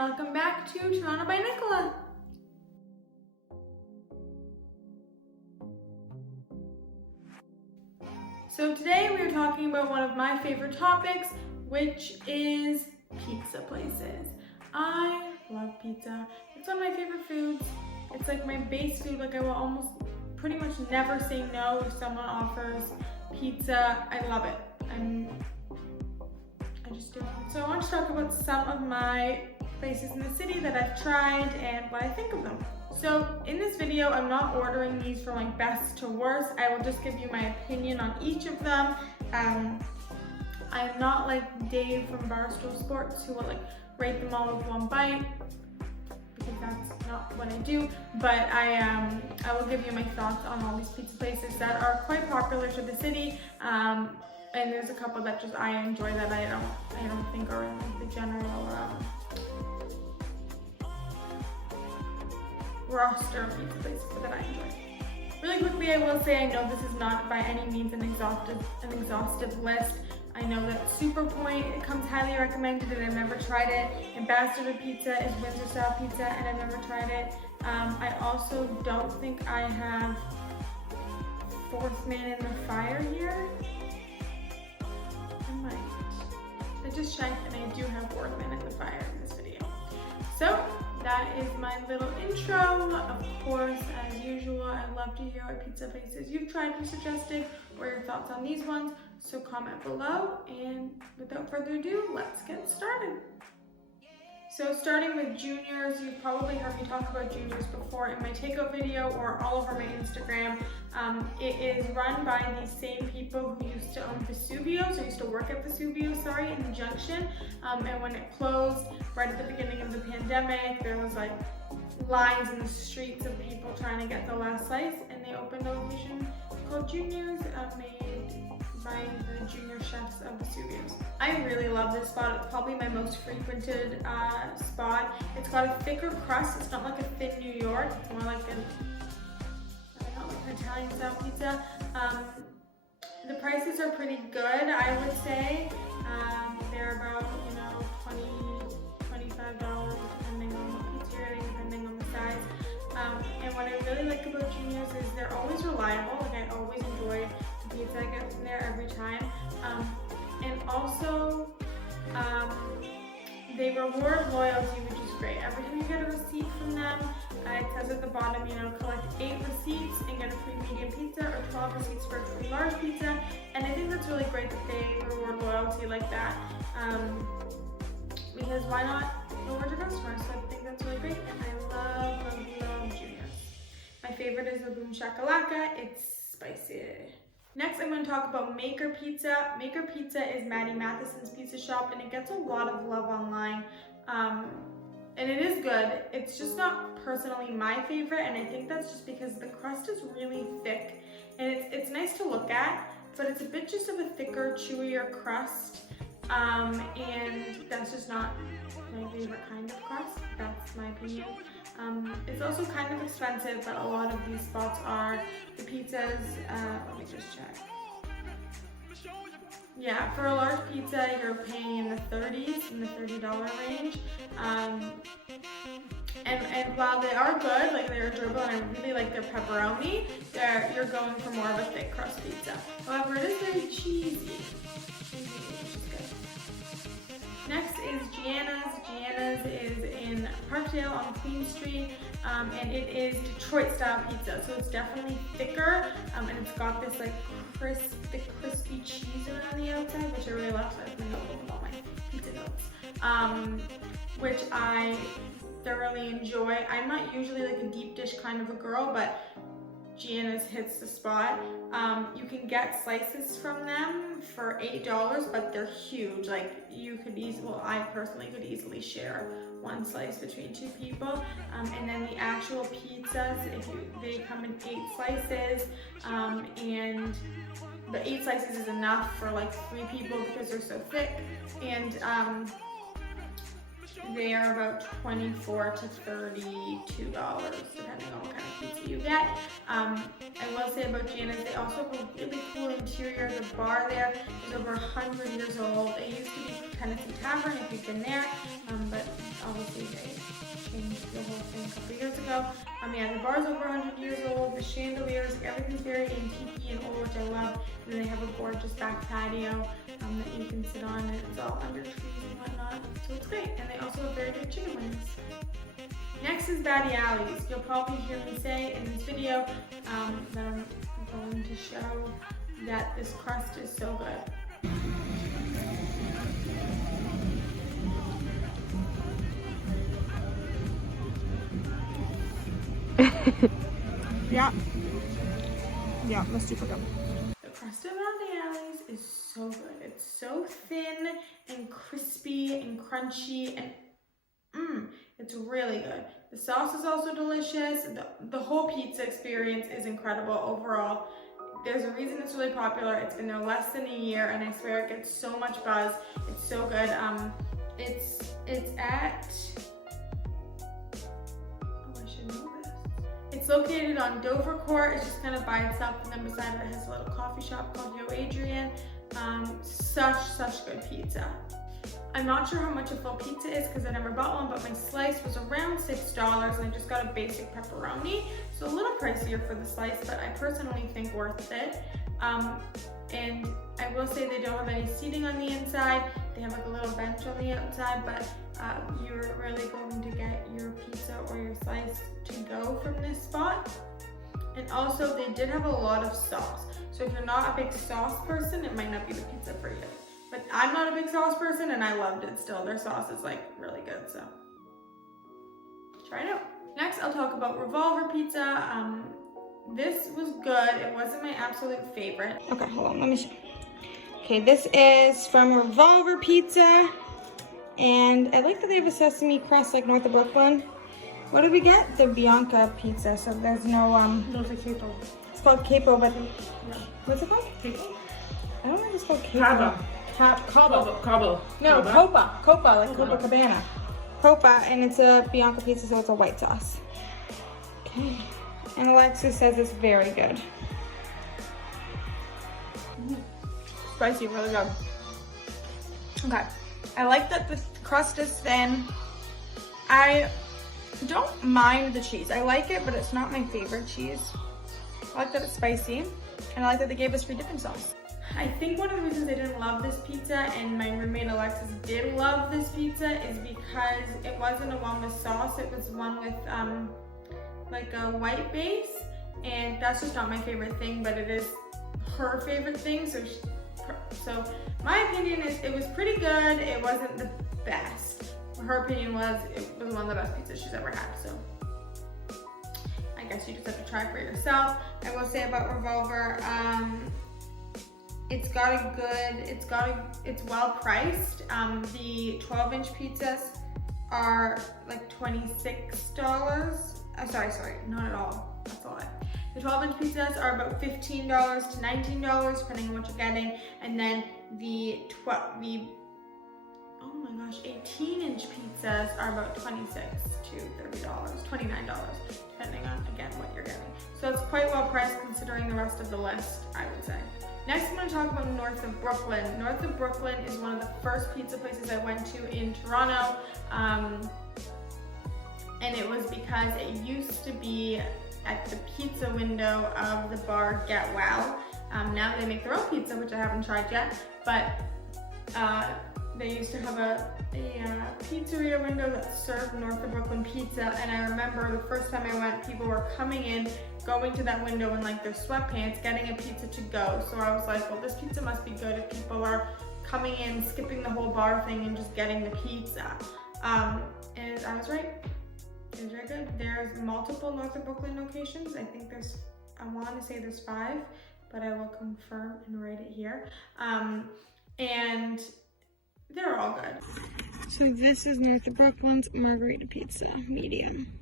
welcome back to Toronto by Nicola. So today we are talking about one of my favorite topics, which is pizza places. I love pizza. It's one of my favorite foods. It's like my base food. Like I will almost pretty much never say no if someone offers pizza. I love it. I just do. So I want to talk about some of my places in the city that I've tried and what I think of them. So in this video, I'm not ordering these from like best to worst. I will just give you my opinion on each of them. I am not like Dave from Barstool Sports who will like rate them all with one bite, because that's not what I do. But I will give you my thoughts on all these pizza places that are quite popular to the city. And there's a couple that just I enjoy that I don't think are in like the general roster of pizza places that I enjoy. Really quickly, I will say I know this is not by any means an exhaustive list. I know that Super Point, it comes highly recommended and I've never tried it. Ambassador Pizza is Windsor style pizza and I've never tried it. I also don't think I have Fourth Man in the Fire here. I might. I just checked and I do have Fourth Man in the Fire in this video. So that is my little intro. Of course, as usual, I love to hear what pizza places you've tried or suggested, or your thoughts on these ones. So comment below, and without further ado, let's get started. So starting with Juniors, you've probably heard me talk about Juniors before in my takeout video or all over my Instagram. It is run by the same people who used to own Vesuvio's, or used to work at Vesuvio's, in the Junction. And when it closed, right at the beginning of the pandemic, there was like lines in the streets of people trying to get the last slice, and they opened a location called Juniors, made by the junior chefs of Vesuvio's. I really love this spot. It's probably my most frequented spot. It's got a thicker crust. It's not like a thin New York. It's more like an Italian style pizza. The prices are pretty good, I would say. They're about, $20, $25 depending on the pizza you're getting, depending on the size. And what I really like about Juniors is they're always reliable. Like I always enjoy the pizza I get from there every time. And also, they reward loyalty, which is great. Every time you get a receipt from them, it says at the bottom, collect 8 receipts and get a free medium pizza, or 12 receipts for a free large pizza. And I think that's really great that they reward loyalty like that. Because why not reward your customers? So I think that's really great, and I love Juniors. My favorite is the Boom Shakalaka. It's spicy. Next, I'm going to talk about Maker Pizza. Maker Pizza is Maddie Matheson's pizza shop, and it gets a lot of love online. And it is good. It's just not personally my favorite, and I think that's just because the crust is really thick, and it's nice to look at, but it's a bit just of a thicker, chewier crust, and that's just not my favorite kind of crust. That's my opinion. It's also kind of expensive, but a lot of these spots are. The pizzas, let me just check. Yeah, for a large pizza, you're paying in the 30s, in the $30 range. And while they are good, like they're enjoyable, and I really like their pepperoni, you're going for more of a thick crust pizza. However, it is very cheesy, which is good. Next is Gianna's. Gianna's is in Parkdale on Queen Street, and it is Detroit style pizza, so it's definitely thicker, and it's got this like crispy cheese around the outside, which I really love. So I have my notebook with all my pizza notes, which I thoroughly enjoy. I'm not usually like a deep dish kind of a girl, but Gianna's hits the spot. You can get slices from them for $8, but they're huge. Like you could I personally could easily share one slice between 2 people. And then the actual pizzas, they come in 8 slices, and the 8 slices is enough for like 3 people because they're so thick. And they are about $24 to $32, depending on what kind of pizza you get. I will say about Gianna's, they also have a really cool interior. The bar there is over 100 years old. It used to be Tennessee Tavern, if you've been there, but obviously Yeah, the bar's over 100 years old. The chandeliers, everything's very antique and old, which I love. And then they have a gorgeous back patio that you can sit on, and it's all under trees and whatnot. So it's great. And they also have very good chicken wings. Next is Batty Alley's. You'll probably hear me say in this video that I'm going to show that this crust is so good. Yeah, that's super good. The crust of Batty Alley's is so good. It's so thin and crispy and crunchy and it's really good. The sauce is also delicious. The whole pizza experience is incredible overall. There's a reason it's really popular. It's been there less than a year, and I swear it gets so much buzz. It's so good. It's at, I should know this. It's located on Dover Court. It's just kind of by itself, and then beside it has a little coffee shop called Yo Adrian. Such good pizza. I'm not sure how much a full pizza is because I never bought one, but my slice was around $6 and I just got a basic pepperoni. So a little pricier for the slice, but I personally think worth it. And I will say they don't have any seating on the inside. They have like a little bench on the outside, but you're really going to get your pizza or your slice to go from this spot. And also they did have a lot of sauce. So if you're not a big sauce person, it might not be the pizza for you. But I'm not a big sauce person and I loved it still. Their sauce is like really good, so try it out. Next, I'll talk about Revolver Pizza. This was good. It wasn't my absolute favorite. Okay, hold on, let me show. Okay, this is from Revolver Pizza. And I like that they have a sesame crust like north of Brooklyn. What did we get? The Bianca pizza, so there's no, No, it's a capo. It's called capo, but Yeah. what's it called? Capo? I don't know if it's called capo. Cava. Cabo. Cabo. No, Copa. Copa, like Copa Cabana. Copa, and it's a Bianca pizza, so it's a white sauce. Okay. And Alexis says it's very good. Spicy, really good. Okay. I like that the crust is thin. I don't mind the cheese. I like it, but it's not my favorite cheese. I like that it's spicy, and I like that they gave us free dipping sauce. I think one of the reasons I didn't love this pizza and my roommate Alexis did love this pizza is because it wasn't a one with sauce, it was one with like a white base, and that's just not my favorite thing, but it is her favorite thing, so my opinion is it was pretty good. It wasn't the best. Her opinion was it was one of the best pizzas she's ever had, so I guess you just have to try it for yourself. I will say about Revolver, it's well priced. The 12-inch pizzas are like $26. Sorry, not at all. That's a lie. The 12-inch pizzas are about $15 to $19, depending on what you're getting. And then the 18-inch pizzas are about $26 to $30, $29, depending on, again, what you're getting. So it's quite well priced considering the rest of the list, I would say. Next, I'm going to talk about North of Brooklyn. North of Brooklyn is one of the first pizza places I went to in Toronto. And it was because it used to be at the pizza window of the bar Get Well. Now they make their own pizza, which I haven't tried yet, but they used to have a pizzeria window that served North of Brooklyn pizza, and I remember the first time I went, people were coming in, going to that window in like their sweatpants, getting a pizza to go. So I was like, well, this pizza must be good if people are coming in, skipping the whole bar thing and just getting the pizza. And I was right. It was very good. There's multiple North of Brooklyn locations. I think I want to say there's 5, but I will confirm and write it here. And they're all good. So this is North of Brooklyn's Margarita Pizza, medium.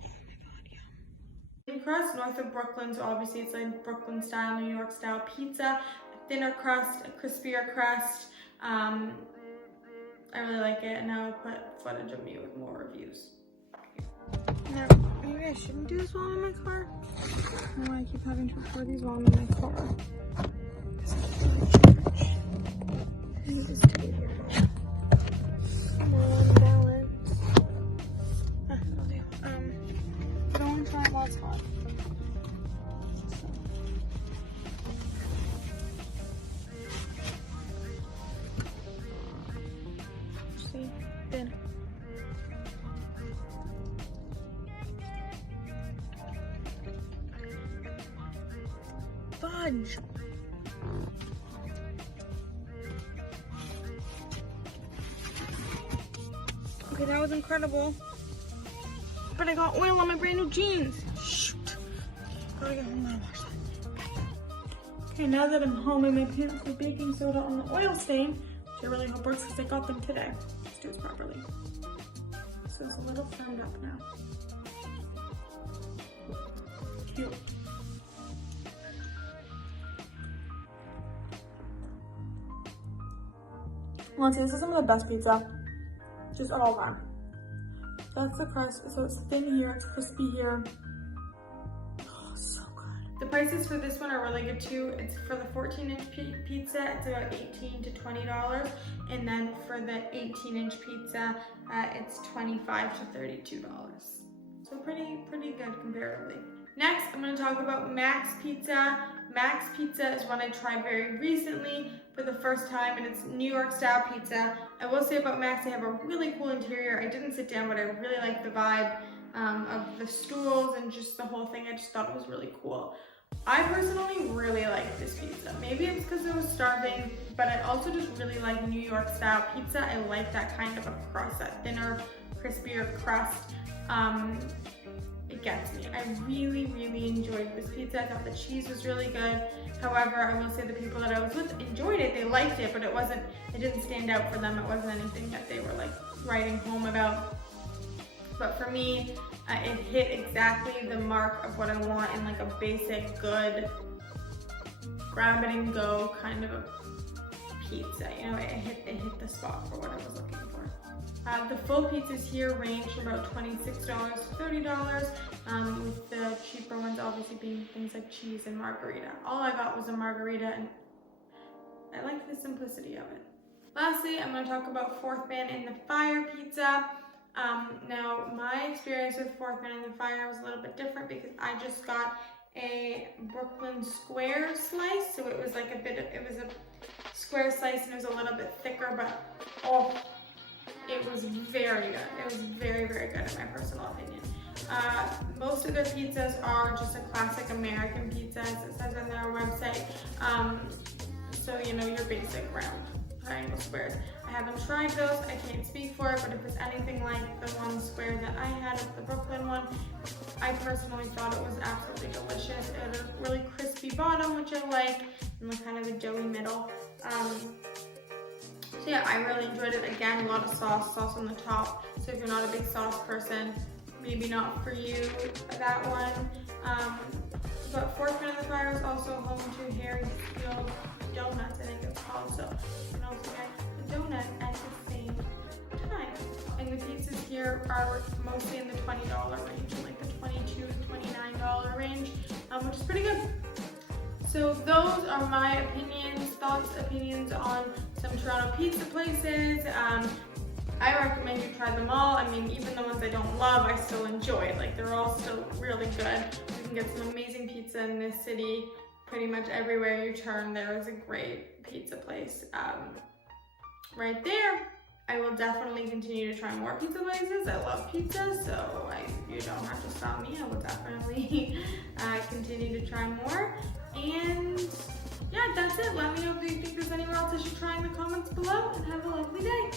Oh my god, yeah. Thin crust, North of Brooklyn's, obviously it's like Brooklyn style, New York style pizza. A thinner crust, a crispier crust. I really like it, and now I'll put footage of me with more reviews. Now, maybe I shouldn't do this while I'm in my car. I don't know why I keep having to record these while I'm in my car. Come on, balance. Thin. Fudge. Okay, that was incredible. But I got oil on my brand new jeans. Shoot. Gotta get home and wash that. Okay, now that I'm home and my pants with baking soda on the oil stain, which I really hope works because I got them today. Let's do this properly. So it's a little firmed up now. Cute. Honestly, this is some of the best pizza, just all around. That's the crust, so it's thin here, it's crispy here. Oh, so good. The prices for this one are really good too. It's for the 14-inch pizza, it's about $18 to $20. And then for the 18-inch pizza, it's $25 to $32. So pretty good comparatively. Next, I'm gonna talk about Max Pizza. Max Pizza is one I tried very recently for the first time, and it's New York style pizza. I will say about Max, they have a really cool interior. I didn't sit down, but I really liked the vibe of the stools and just the whole thing. I just thought it was really cool. I personally really like this pizza. Maybe it's because I was starving, but I also just really like New York style pizza. I like that kind of a crust, that thinner, crispier crust. It gets me. I really enjoyed this pizza. I thought the cheese was really good. However, I will say the people that I was with enjoyed it. They liked it, but it didn't stand out for them. It wasn't anything that they were like writing home about. But for me, it hit exactly the mark of what I want in like a basic, good, grab it and go kind of a pizza. You know, it hit the spot for what I was looking for. The full pizzas here range from about $26 to $30, with the cheaper ones obviously being things like cheese and margarita. All I got was a margarita, and I like the simplicity of it. Lastly, I'm going to talk about Fourth Man in the Fire pizza. Now, my experience with Fourth Man in the Fire was a little bit different because I just got a Brooklyn square slice, so it was like it was a square slice and it was a little bit thicker, but oh, it was very good. It was very good in my personal opinion. Most of their pizzas are just a classic American pizza, as it says on their website. So, you know, your basic round triangle squares. I haven't tried those, I can't speak for it, but if it's anything like the one square that I had at the Brooklyn one, I personally thought it was absolutely delicious. It had a really crispy bottom, which I like, and kind of a doughy middle. So yeah, I really enjoyed it. Again, a lot of sauce on the top. So if you're not a big sauce person, maybe not for you, that one. But Fourth Man in the Fire is also home to Harry's Field Donuts, I think it's called. So you can also get the donut at the same time. And the pizzas here are mostly in the $20 range, like the $22 to $29 range, which is pretty good. So those are my opinions on some Toronto pizza places. I recommend you try them all. I mean, even the ones I don't love, I still enjoy. Like, they're all still really good. You can get some amazing pizza in this city. Pretty much everywhere you turn, there is a great pizza place right there. I will definitely continue to try more pizza places. I love pizza, so you don't have to stop me. I will definitely continue to try more. And yeah, that's it. Let me know if you think there's anywhere else I should try in the comments below, and have a lovely day.